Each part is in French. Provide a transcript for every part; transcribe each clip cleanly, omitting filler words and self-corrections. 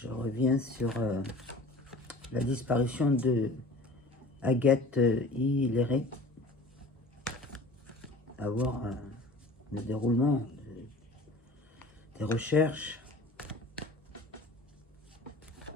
je reviens sur la disparition de Agathe Hillary. À voir le déroulement des recherches,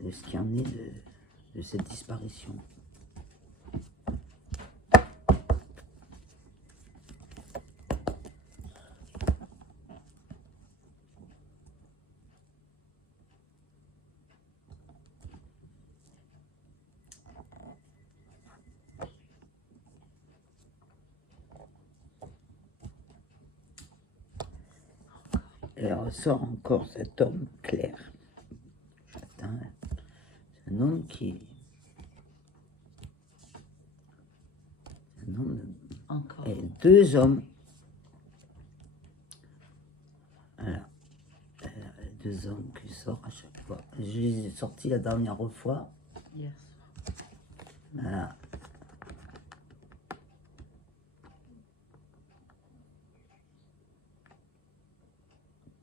de ce qui en est de cette disparition. Et ressort encore cet homme clair. Châtain. C'est un homme qui... Un homme... Encore. Et deux hommes. Voilà. Deux hommes qui sortent à chaque fois. Je les ai sortis la dernière fois. Hier soir. Voilà.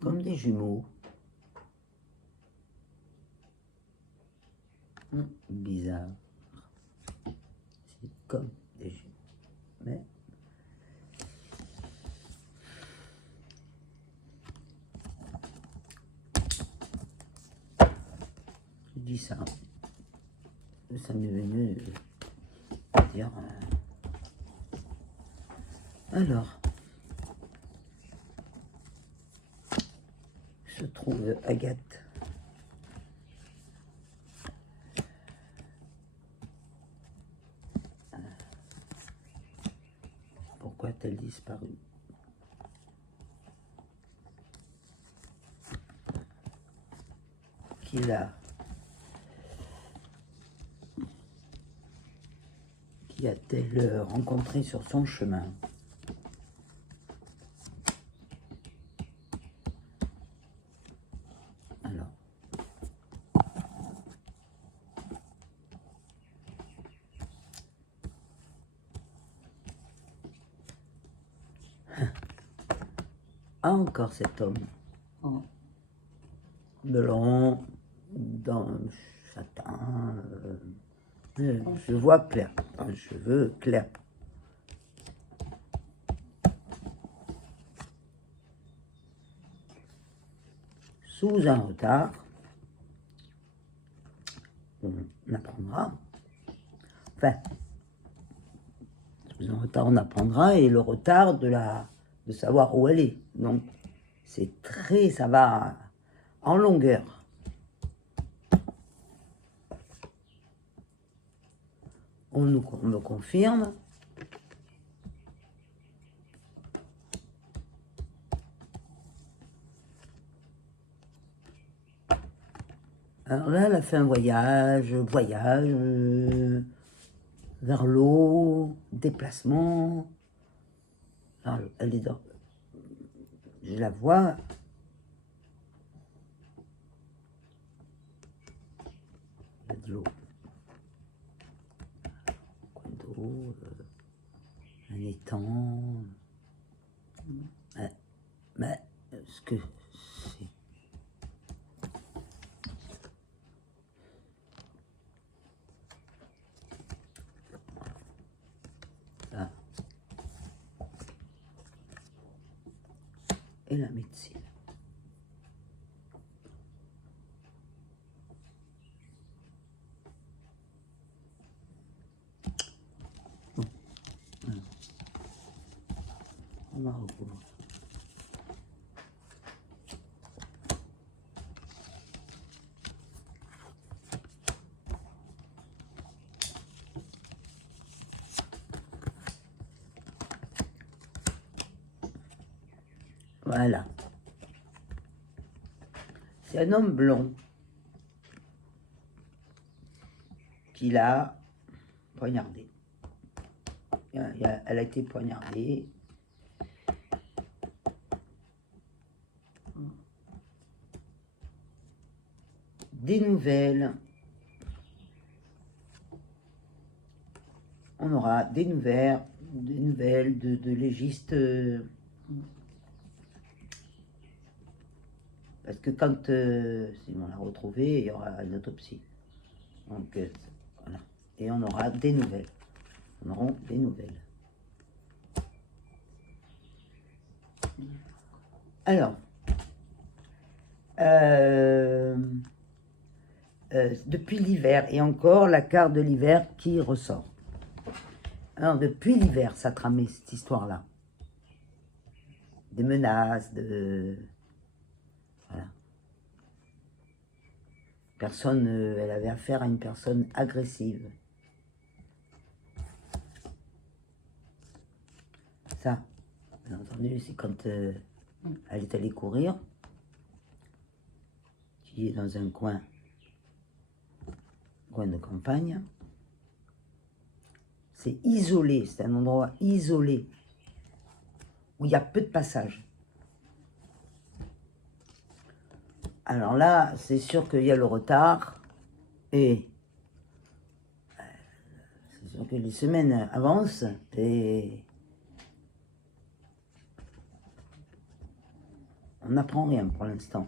Comme des jumeaux. Bizarre. C'est comme des jumeaux. Mais... je dis ça. Ça m'est venu de dire... Alors... se trouve Agathe. Pourquoi a-t-elle disparu? Qui a-t-elle rencontré sur son chemin? Alors, encore cet homme, blond, dans le châtain, je vois clair, cheveux clairs. Sous un retard, on apprendra, enfin, sous un retard on apprendra, et le retard de savoir où elle est. Donc, c'est très, ça va en longueur. On me confirme. Alors là, elle a fait un voyage vers l'eau, déplacement. Alors, elle est dans... Je la vois. Il y a de l'eau. Un coin d'eau, un étang. Mais ce que c'est... Là. Et la médecine. Bon. On va reprendre. Voilà. C'est un homme blond qui l'a poignardé. Elle a été poignardée. Des nouvelles. On aura des nouvelles de légistes Parce que quand si on l'a retrouvé, il y aura une autopsie. Donc voilà. Et on aura des nouvelles. On aura des nouvelles. Alors, depuis l'hiver, et encore la carte de l'hiver qui ressort. Alors, depuis l'hiver, ça tramait cette histoire-là. Des menaces, voilà. Personne, elle avait affaire à une personne agressive. Ça, bien entendu, c'est quand elle est allée courir, qui est dans un coin de campagne. C'est isolé, c'est un endroit isolé, où il y a peu de passages. Alors là, c'est sûr qu'il y a le retard, et c'est sûr que les semaines avancent, et on n'apprend rien pour l'instant.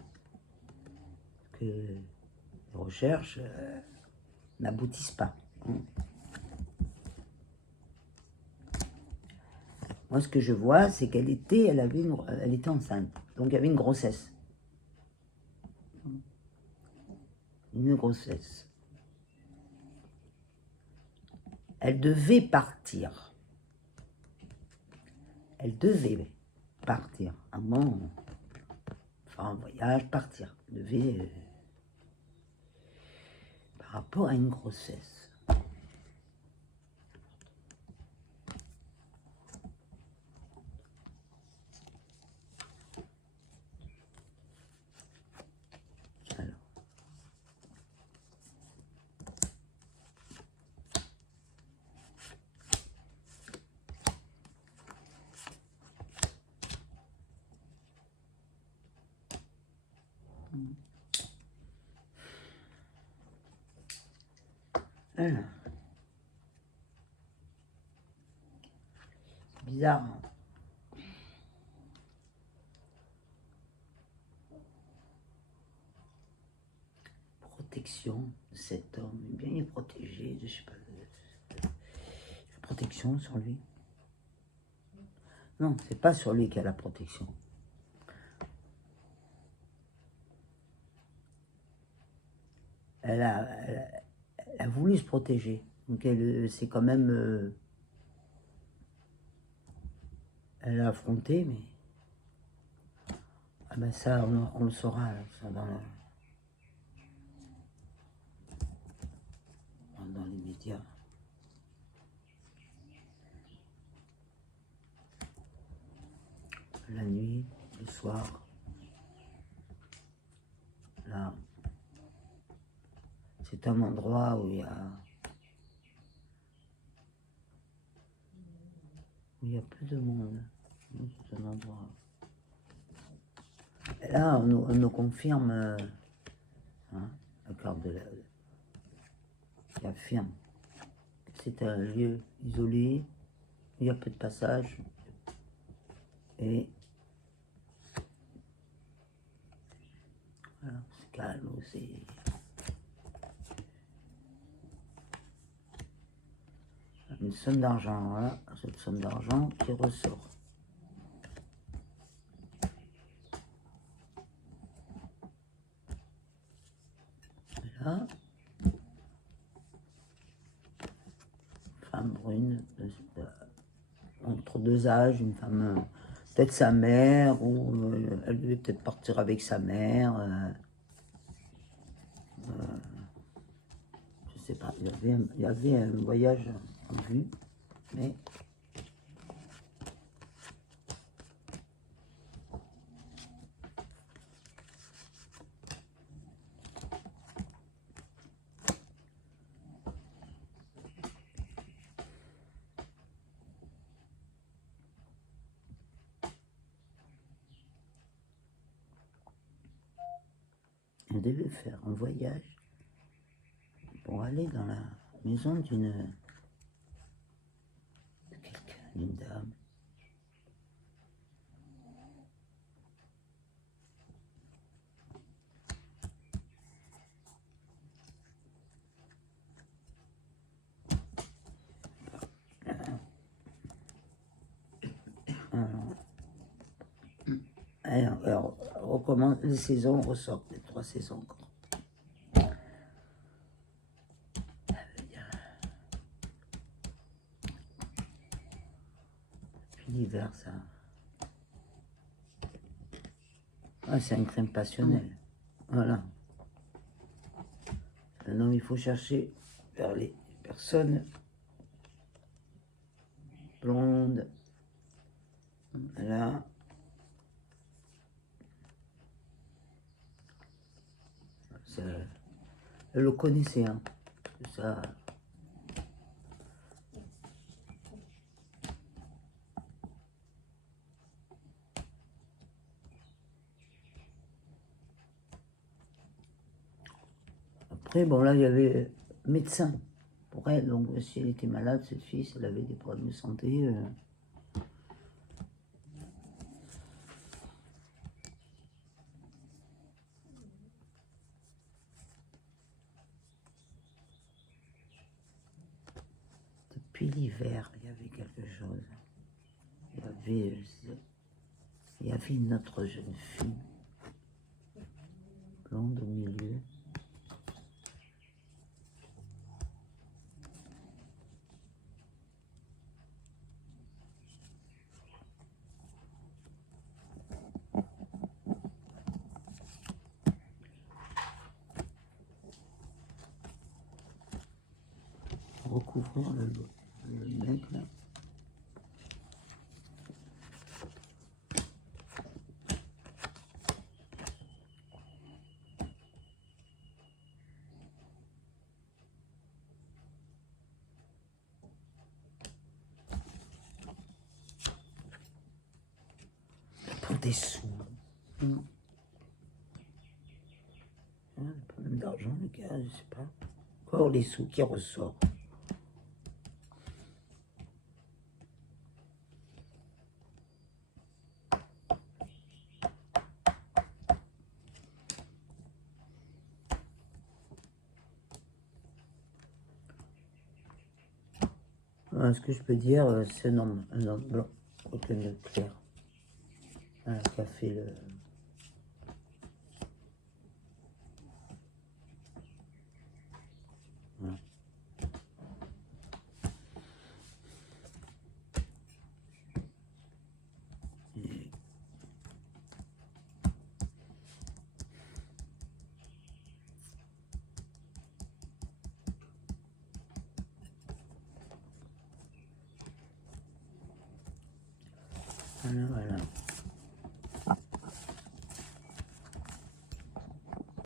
Que les recherches n'aboutissent pas. Moi, ce que je vois, c'est qu'elle était, elle était enceinte. Donc, il y avait une grossesse. Une grossesse. Elle devait partir. Elle devait partir. Avant, faire un voyage, partir. Elle devait, par rapport à une grossesse. Voilà. C'est bizarre. Hein. Protection de cet homme. Bien, il est protégé. Je sais pas. Protection sur lui. Non, c'est pas sur lui qu'il y a la protection. Elle a voulu se protéger. Donc c'est quand même... elle a affronté, mais... Ah ben ça, on le saura, là, ça, dans les médias. La nuit, le soir. Là. C'est un endroit où il y a plus de monde. C'est un endroit. Et là, on nous confirme hein, la carte de qui affirme que c'est un lieu isolé, où il y a peu de passages et voilà, c'est calme aussi. Une somme d'argent, voilà, cette somme d'argent qui ressort. Là, femme brune, entre deux âges, une femme, peut-être sa mère, ou elle devait peut-être partir avec sa mère. Je sais pas, il y avait un voyage en vue, mais on devait faire un voyage pour aller dans la maison de quelqu'un, d'une dame. Alors, on recommence les saisons, on ressort les 3 saisons encore. Puis l'hiver, ça. Ah, c'est un crime passionnel. Voilà. Maintenant, il faut chercher vers les personnes blondes. Là. Ça, elle le connaissait, hein. Ça. Après, bon, là, il y avait médecin pour elle. Donc, si elle était malade, cette fille, si elle avait des problèmes de santé. Depuis l'hiver, il y avait quelque chose. Il y avait une autre jeune fille, blonde au milieu. Recouvrir le mec là. Pour des sous. Pas même d'argent, le gars, je sais pas. Encore les sous qui ressortent. Ce que je peux dire, c'est un homme blanc, avec le nez clair, qui a fait le... Voilà. Et... Voilà, voilà.